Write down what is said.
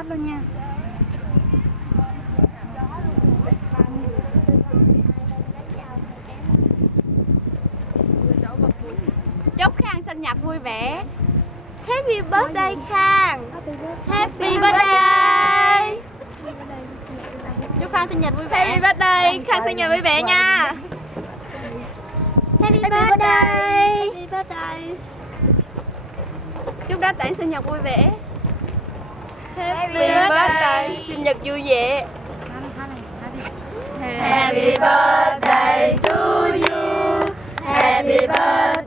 tắt luôn nha. Chúc Khang sinh nhật vui vẻ. Happy birthday Khang. Happy birthday. Chúc Khang sinh nhật vui vẻ. Happy birthday Khang sinh nhật vui vẻ nha. Happy birthday. Happy birthday. Chúc Đắc Tản sinh nhật vui vẻ. Happy birthday sinh nhật vui vẻ. Happy birthday to you. Happy birthday